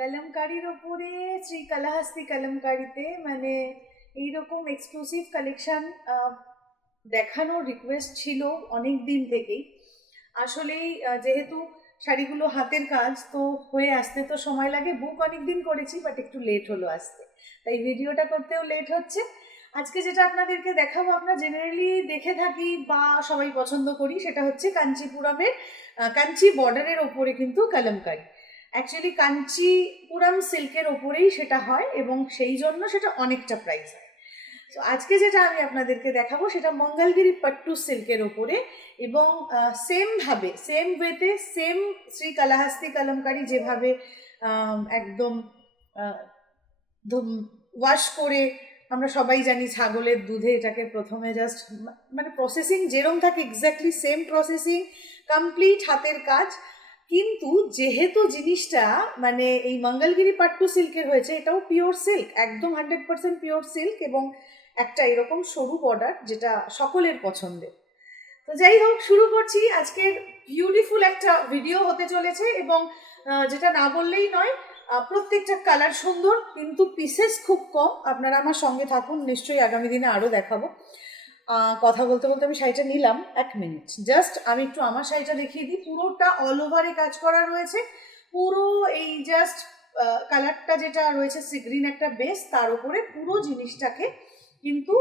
কলমকারির ওপরে শ্রীকালাহস্তি কলমকারিতে মানে এইরকম এক্সক্লুসিভ কালেকশান দেখানোর রিকোয়েস্ট ছিল অনেক দিন থেকেই। আসলেই যেহেতু শাড়িগুলো হাতের কাজ তো হয়ে আসতে তো সময় লাগে, বুক অনেক দিন করেছি বাট একটু লেট হলো আসতে, তাই ভিডিওটা করতেও লেট হচ্ছে। আজকে যেটা আপনাদেরকে দেখাবো আমরা জেনারেলি দেখে থাকি বা সবাই পছন্দ করি, সেটা হচ্ছে কাঞ্চিপুরমের কাঞ্চি বর্ডারের ওপরে কিন্তু কলমকারি। অ্যাকচুয়ালি কাঞ্চিপুরম সিল্কের ওপরেই সেটা হয় এবং সেই জন্য সেটা অনেকটা প্রাইস হয়। তো আজকে যেটা আমি আপনাদেরকে দেখাবো সেটা মঙ্গলগিরি পাট্টু সিল্কের ওপরে এবং সেমভাবে সেম ওয়েতে সেম শ্রীকালাহস্তি কলমকারি যেভাবে একদম ওয়াশ করে, আমরা সবাই জানি ছাগলের দুধে এটাকে প্রথমে জাস্ট মানে প্রসেসিং যেরকম থাকে এক্স্যাক্টলি সেম প্রসেসিং, কমপ্লিট হাতের কাজ। কিন্তু যেহেতু জিনিসটা মানে এই মঙ্গলগিরি পাট্টু সিল্কের হয়েছে, এটাও পিওর সিল্ক, একদম 100% পিওর সিল্ক এবং একটা এরকম সরু বর্ডার যেটা সকলের পছন্দের। তো যাই হোক, শুরু করছি। আজকের বিউটিফুল একটা ভিডিও হতে চলেছে এবং যেটা না বললেই নয়, প্রত্যেকটা কালার সুন্দর কিন্তু পিসেস খুব কম। আপনারা আমার সঙ্গে থাকুন, নিশ্চয়ই আগামী দিনে আরও দেখাবো। কথা বলতে বলতে আমি শাড়িটা নিলাম, 1 মিনিট জাস্ট আমি একটু আমার শাড়িটা দেখিয়ে দিই। পুরোটা অল ওভারে কাজ করা রয়েছে, পুরো এই জাস্ট কালারটা যেটা রয়েছে সি গ্রিন একটা বেস, তার উপরে পুরো জিনিসটাকে কিন্তু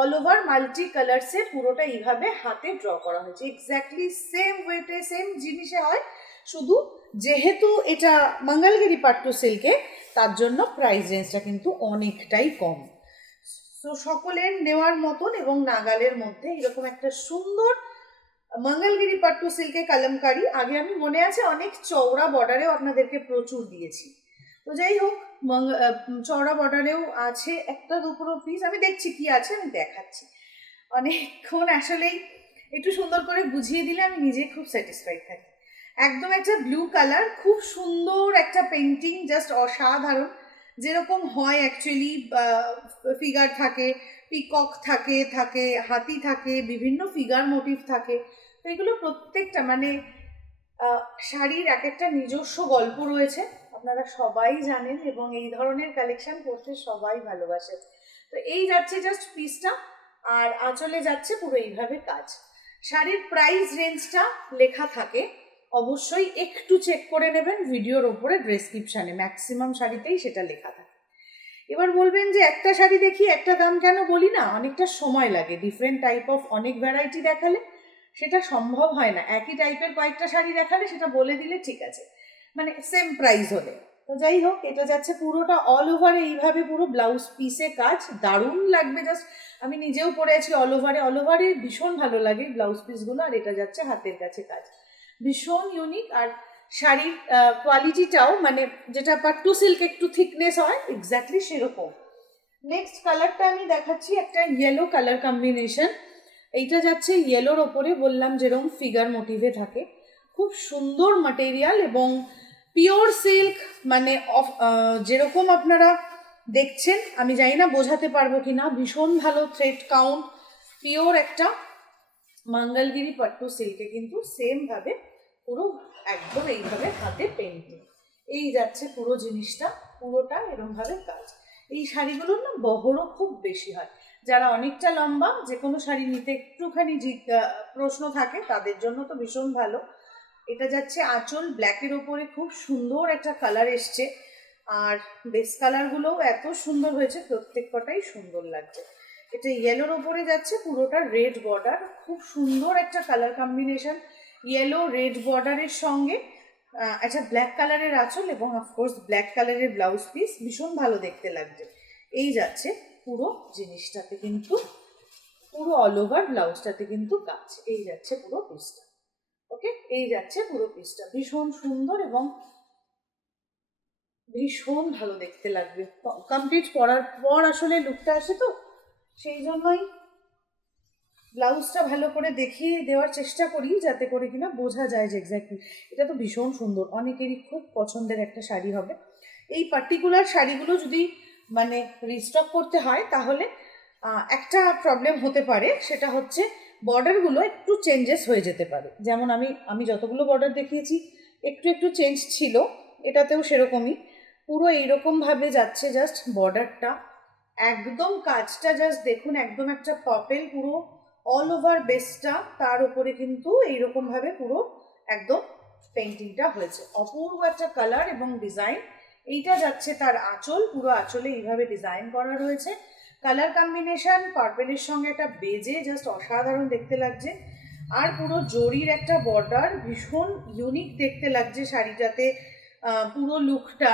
অল ওভার মাল্টি কালার্সে পুরোটা এইভাবে হাতে ড্র করা হয়েছে। এক্স্যাক্টলি সেম ওয়েতে সেম জিনিসে হয়, শুধু যেহেতু এটা মঙ্গলগিরি পাট্টু সিল্কে তার জন্য প্রাইস রেঞ্জটা কিন্তু অনেকটাই কম। তো সকলের নেওয়ার মতন এবং নাগালের মধ্যে এরকম একটা সুন্দর মঙ্গলগিরি পাট্টু সিল্কে কলমকারি। আগে আমি মনে আছে অনেক চওড়া বর্ডারেও আপনাদেরকে প্রচুর দিয়েছি। তো যাই হোক, চওড়া বর্ডারেও আছে একটা দুপুরো পিস, আমি দেখছি কি আছে, আমি দেখাচ্ছি। অনেকক্ষণ আসলেই একটু সুন্দর করে বুঝিয়ে দিলে আমি নিজে খুব স্যাটিসফাইড থাকি। একদম একটা ব্লু কালার, খুব সুন্দর একটা পেন্টিং, জাস্ট অসাধারণ। যেরকম হয় অ্যাকচুয়ালি, ফিগার থাকে, পিকক থাকে, হাতি থাকে, বিভিন্ন ফিগার মোটিভ থাকে। তো এগুলো প্রত্যেকটা মানে শাড়ির এক একটা নিজস্ব গল্প রয়েছে, আপনারা সবাই জানেন এবং এই ধরনের কালেকশন করতে সবাই ভালোবাসে। তো এই যাচ্ছে জাস্ট পিসটা, আর আঁচলে যাচ্ছে পুরো এইভাবে কাজ। শাড়ির প্রাইস রেঞ্জটা লেখা থাকে, অবশ্যই একটু চেক করে নেবেন ভিডিওর ওপরে ডেসক্রিপশানে, ম্যাক্সিমাম শাড়িতেই সেটা লেখা থাকে। এবার বলবেন যে একটা শাড়ি দেখি একটা দাম কেন বলি না, অনেকটা সময় লাগে, ডিফারেন্ট টাইপ অফ অনেক ভ্যারাইটি দেখালে সেটা সম্ভব হয় না। একই টাইপের কয়েকটা শাড়ি দেখালে সেটা বলে দিলে ঠিক আছে, মানে সেম প্রাইস হলে। তো যাই হোক, এটা যাচ্ছে পুরোটা অল ওভারে এইভাবে পুরো ব্লাউজ পিসে কাজ, দারুণ লাগবে। জাস্ট আমি নিজেও পরে আছি অল ওভারে ভীষণ ভালো লাগে ব্লাউজ পিসগুলো। আর এটা যাচ্ছে হাতের কাছে কাজ, ভীষণ ইউনিক। আর শাড়ির কোয়ালিটিটাও মানে যেটা পাট্টু সিল্ক একটু থিকনেস হয় এক্স্যাক্টলি সেরকম। নেক্সট কালারটা আমি দেখাচ্ছি, একটা ইয়েলো কালার কম্বিনেশন। এইটা যাচ্ছে ইয়েলোর ওপরে, বললাম যেরকম ফিগার মোটিভে থাকে, খুব সুন্দর ম্যাটেরিয়াল এবং পিওর সিল্ক। মানে যেরকম আপনারা দেখছেন, আমি জানি না বোঝাতে পারবো কি না, ভীষণ ভালো থ্রেড কাউন্ট, পিওর একটা মঙ্গলগিরি পাট্টু সিল্কে কিন্তু সেমভাবে পুরো একদম এইভাবে হাতে পেন্টিং। এই যাচ্ছে পুরো জিনিসটা, পুরোটা এরমভাবে কাজ। এই শাড়িগুলোর না বহরও খুব বেশি হয়, যারা অনেকটা লম্বা যে কোনো শাড়ি নিতে একটুখানি প্রশ্ন থাকে তাদের জন্য তো ভীষণ ভালো। এটা যাচ্ছে আঁচল, ব্ল্যাকের ওপরে খুব সুন্দর একটা কালার এসছে, আর বেস কালারগুলোও এত সুন্দর হয়েছে, প্রত্যেক কটাই সুন্দর লাগছে। এটা ইয়েলোর ওপরে যাচ্ছে, পুরোটা রেড বর্ডার, খুব সুন্দর একটা কালার কম্বিনেশন, ইয়েলো রেড বর্ডারের সঙ্গে একটা ব্ল্যাক কালারের আঁচল এবং অফকোর্স ব্ল্যাক কালারের ব্লাউজ পিস, ভীষণ ভালো দেখতে লাগছে। এই যাচ্ছে পুরো জিনিসটাতে কিন্তু, পুরো অল ওভার ব্লাউজটাতে কিন্তু কাজ। এই যাচ্ছে পুরো পিসটা, ওকে, এই যাচ্ছে পুরো পিসটা, ভীষণ সুন্দর এবং ভীষণ ভালো দেখতে লাগবে। কমপ্লিট পরার পর আসলে লুকটা আসে, তো সেই জন্যই ব্লাউজটা ভালো করে দেখিয়ে দেওয়ার চেষ্টা করি যাতে করে কিনা বোঝা যায় যে এক্স্যাক্টলি। এটা তো ভীষণ সুন্দর, অনেকেরই খুব পছন্দের একটা শাড়ি হবে। এই পার্টিকুলার শাড়িগুলো যদি মানে রিস্টক করতে হয় তাহলে একটা প্রবলেম হতে পারে, সেটা হচ্ছে বর্ডারগুলো একটু চেঞ্জেস হয়ে যেতে পারে। যেমন আমি যতগুলো বর্ডার দেখিয়েছি একটু চেঞ্জ ছিল, এটাতেও সেরকমই। পুরো এইরকমভাবে যাচ্ছে জাস্ট বর্ডারটা, একদম কাজটা জাস্ট দেখুন, একদম একটা পার্পেল পুরো অল ওভার বেসটা, তার উপরে কিন্তু এইরকমভাবে পুরো একদম পেন্টিংটা হয়েছে। অপূর্ব একটা কালার এবং ডিজাইন। এইটা যাচ্ছে তার আঁচল, পুরো আঁচলে এইভাবে ডিজাইন করা রয়েছে। কালার কম্বিনেশন পার্পেলের সঙ্গে একটা বেজে জাস্ট অসাধারণ দেখতে লাগছে। আর পুরো জরির একটা বর্ডার, ভীষণ ইউনিক দেখতে লাগছে শাড়িটাতে। পুরো লুকটা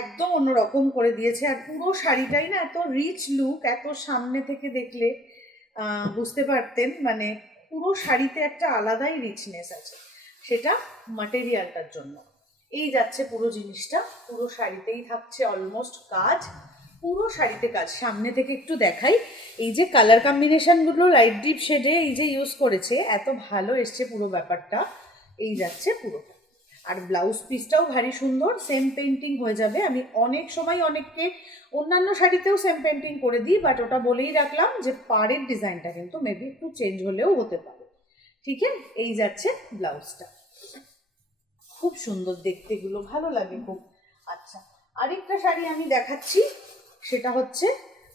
একদম অন্যরকম করে দিয়েছে। আর পুরো শাড়িটাই না এত রিচ লুক, এত সামনে থেকে দেখলে বুঝতে পারতেন, মানে পুরো শাড়িতে একটা আলাদাই রিচনেস আছে, সেটা ম্যাটেরিয়ালটার জন্য। এই যাচ্ছে পুরো জিনিসটা, পুরো শাড়িতেই থাকছে অলমোস্ট কাজ, পুরো শাড়িতে কাজ। সামনে থেকে একটু দেখাই, এই যে কালার কম্বিনেশনগুলো লাইট ডিপ শেডে এই যে ইউজ করেছে, এত ভালো এসছে পুরো ব্যাপারটা। এই যাচ্ছে পুরোটা। আর ব্লাউজ পিসটাও ভারী সুন্দর, সেম পেন্টিং হয়ে যাবে। আমি অনেক সময় অনেককে অন্যান্য শাড়িতেও সেম পেন্টিং করে দিই, বাট ওটা বলেই রাখলাম যে পাড়ের ডিজাইনটা কিন্তু মেবি একটু চেঞ্জ হলেও হতে পারে। ঠিক আছে, এই যাচ্ছে ব্লাউজটা, খুব সুন্দর দেখতে, এগুলো ভালো লাগে খুব। আচ্ছা, আরেকটা শাড়ি আমি দেখাচ্ছি, সেটা হচ্ছে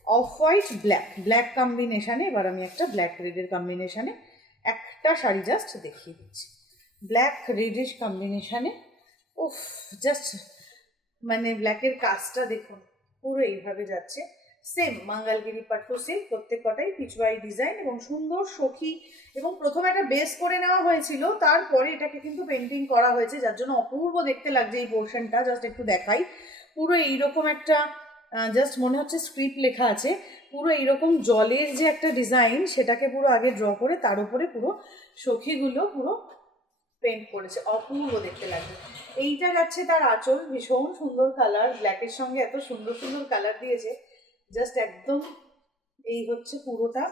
অফ হোয়াইট ব্ল্যাক, ব্ল্যাক কম্বিনেশানে। এবার আমি একটা ব্ল্যাক রেডের কম্বিনেশানে একটা শাড়ি জাস্ট দেখিয়ে দিচ্ছি, ব্ল্যাক রেডিশ কম্বিনেশানে। উফ, জাস্ট মানে ব্ল্যাকের কাজটা দেখুন, পুরো এইভাবে যাচ্ছে। সেম মাঙ্গালগিরি পাট্টু সিল্ক, প্রত্যেক কটাই পিচওয়াই ডিজাইন এবং সুন্দর সখী। এবং প্রথমে একটা বেস করে নেওয়া হয়েছিল, তারপরে এটাকে কিন্তু পেন্টিং করা হয়েছে, যার জন্য অপূর্ব দেখতে লাগছে এই পোর্শনটা। জাস্ট একটু দেখাই, পুরো এইরকম একটা জাস্ট মনে হচ্ছে স্ক্রিপ্ট লেখা আছে। পুরো এইরকম জলের যে একটা ডিজাইন, সেটাকে পুরো আগে ড্র করে তার উপরে পুরো সখীগুলো পুরো পেন্ট করেছে, অপূর্ব দেখতে লাগবে। এইটা যাচ্ছে তার আঁচল, ভীষণ সুন্দর কালার, ব্ল্যাকের সঙ্গে এত সুন্দর সুন্দর কালার দিয়েছে, জাস্ট একদম। এই হচ্ছে পুরোটা,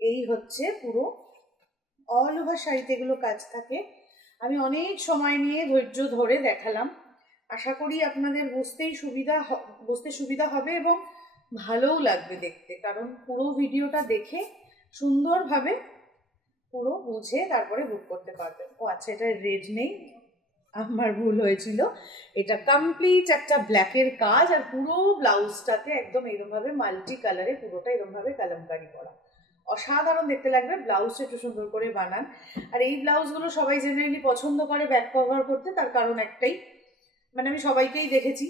এই হচ্ছে পুরো অল ওভার শাড়িতে এগুলো কাজ থাকে। আমি অনেক সময় নিয়ে ধৈর্য ধরে দেখালাম, আশা করি আপনাদের বুঝতে সুবিধা হবে এবং ভালোও লাগবে দেখতে, কারণ পুরো ভিডিওটা দেখে সুন্দরভাবে পুরো বুঝে তারপরে বুক করতে পারবেন। ও আচ্ছা, এটা রেড নেই, আমার ভুল হয়েছিল। এটা কমপ্লিট একটা ব্ল্যাকের কাজ, আর পুরো ব্লাউজটাতে একদম এরকমভাবে মাল্টি কালারে পুরোটা এরকমভাবে কালামকারি করা, অসাধারণ দেখতে লাগবে। ব্লাউজটা একটু সুন্দর করে বানান। আর এই ব্লাউজগুলো সবাই জেনারেলি পছন্দ করে ব্যাক কভার করতে, তার কারণ একটাই, মানে আমি সবাইকেই দেখেছি,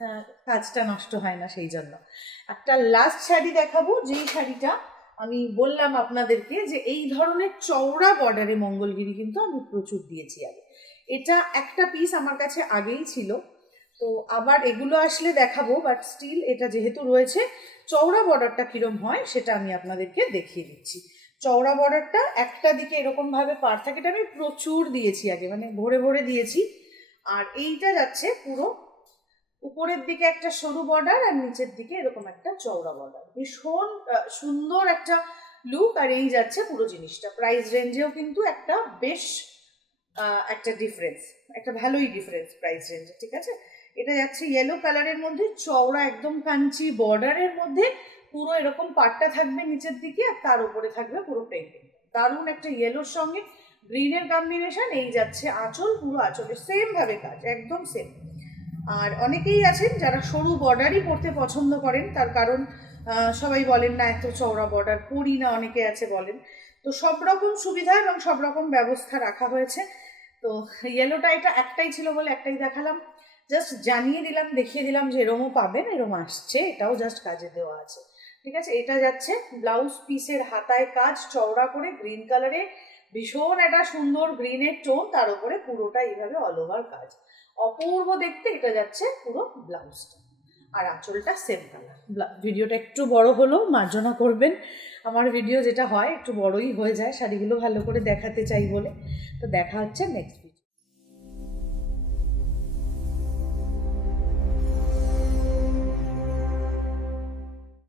হ্যাঁ, কাজটা নষ্ট হয় না, সেই জন্য। একটা লাস্ট শাড়ি দেখাবো, যেই শাড়িটা আমি বললাম আপনাদেরকে যে এই ধরনের চওড়া বর্ডারে মঙ্গলগিরি কিন্তু আমি প্রচুর দিয়েছি আগে। এটা একটা পিস আমার কাছে আগেই ছিল, তো আবার এগুলো আসলে দেখাবো, বাট স্টিল এটা যেহেতু রয়েছে, চওড়া বর্ডারটা কীরকম হয় সেটা আমি আপনাদেরকে দেখিয়ে দিচ্ছি। চওড়া বর্ডারটা একটা দিকে এরকমভাবে পার থাকে, এটা আমি প্রচুর দিয়েছি আগে, মানে ভরে ভরে দিয়েছি। আর এইটা যাচ্ছে পুরো উপরের দিকে একটা সরু বর্ডার, আর নিচের দিকে এরকম একটা চওড়া বর্ডার, ভীষণ সুন্দর একটা লুক। আর এই যাচ্ছে পুরো জিনিসটা। প্রাইস রেঞ্জেও কিন্তু একটা বেশ একটা ডিফারেন্স, একটা ভালোই ডিফারেন্স প্রাইস রেঞ্জে, ঠিক আছে। এটা যাচ্ছে ইয়েলো কালারের মধ্যে, চওড়া একদম কাঞ্চি বর্ডারের মধ্যে, পুরো এরকম পাটটা থাকবে নিচের দিকে, আর তার উপরে থাকবে পুরো পেন্টিং। দারুণ একটা ইয়েলোর সঙ্গে গ্রিনের কম্বিনেশন। এই যাচ্ছে আঁচল, পুরো আঁচলে সেম ভাবে কাজ, একদম সেম। আর অনেকেই আছেন যারা সরু বর্ডারই পরতে পছন্দ করেন, তার কারণ সবাই বলেন না এত চওড়া বর্ডার পরি না, অনেকে আছে বলেন। তো সব রকম সুবিধা এবং সব রকম ব্যবস্থা রাখা হয়েছে। তো ইয়েলোটা এটা একটাই ছিল বলে একটাই দেখালাম, জাস্ট জানিয়ে দিলাম, দেখিয়ে দিলাম যে এরমও পাবেন, এরম আসছে, এটাও জাস্ট কাজে দেওয়া আছে, ঠিক আছে। এটা যাচ্ছে ব্লাউজ পিসের হাতায় কাজ চওড়া করে গ্রিন কালারে, ভীষণ একটা সুন্দর গ্রিনের টোন, তার উপরে পুরোটা এইভাবে অল ওভার কাজ, অপূর্ব দেখতে। এটা যাচ্ছে পুরো ব্লাউজটা, আর আঁচলটা সেম কালার। ভিডিওটা একটু বড় হলেও মার্জনা করবেন, আমার ভিডিও যেটা হয় একটু বড়ই হয়ে যায়, শাড়িগুলো ভালো করে দেখাতে চাই বলে। তো দেখা হচ্ছে নেক্সট।